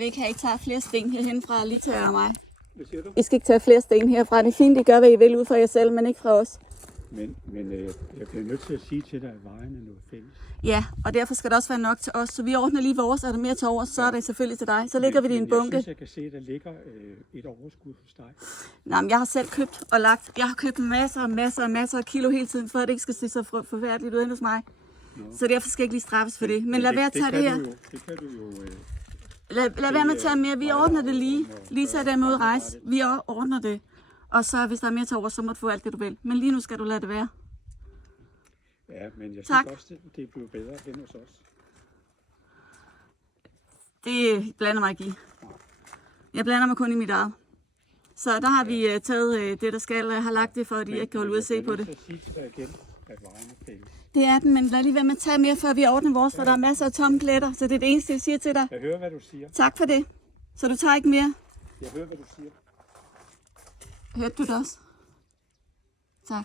vil ikke have, at I tager flere sten herhen fra lige til mig. Hvad siger du? I skal ikke tage flere sten herfra. Det er fint, I gør, hvad I vil ud fra jer selv, men ikke fra os. Men jeg bliver nødt til at sige til dig, at vejen er noget fælles. Ja, og derfor skal der også være nok til os. Så vi ordner lige vores. Er der mere til over, så er det selvfølgelig til dig. Så lægger vi det i en bunke. Jeg synes, jeg kan se, at der ligger et overskud hos dig. Nej, men jeg har selv købt og lagt. Jeg har købt masser af kilo hele tiden, for at det ikke skal se så forfærdeligt ud hos mig. Så derfor skal jeg ikke lige straffes for det. Men lad være at tage det her. Det kan du jo... Lad være med at tage mere. Vi ordner det lige. Lige så der mod rejse. Vi ordner det. Og så hvis der er mere til over, så må du få alt det, du vil. Men lige nu skal du lade det være. Ja, men jeg Tak. synes også, det er blevet bedre hen hos os. Det blander mig ikke i. Jeg blander mig kun i mit eget. Så der har vi taget det, der skal. Jeg har lagt det, for at I ikke kan holde ud og se på det. Jeg vil sige til dig igen, at vejen er fælles. Det er den, men lad lige være med at tage mere, før vi ordner vores, for der er masser af tomme pletter. Så det er det eneste, jeg siger til dig. Jeg hører, hvad du siger. Tak for det. Så du tager ikke mere? Jeg hører, hvad du siger. Hørte du det også? Tak.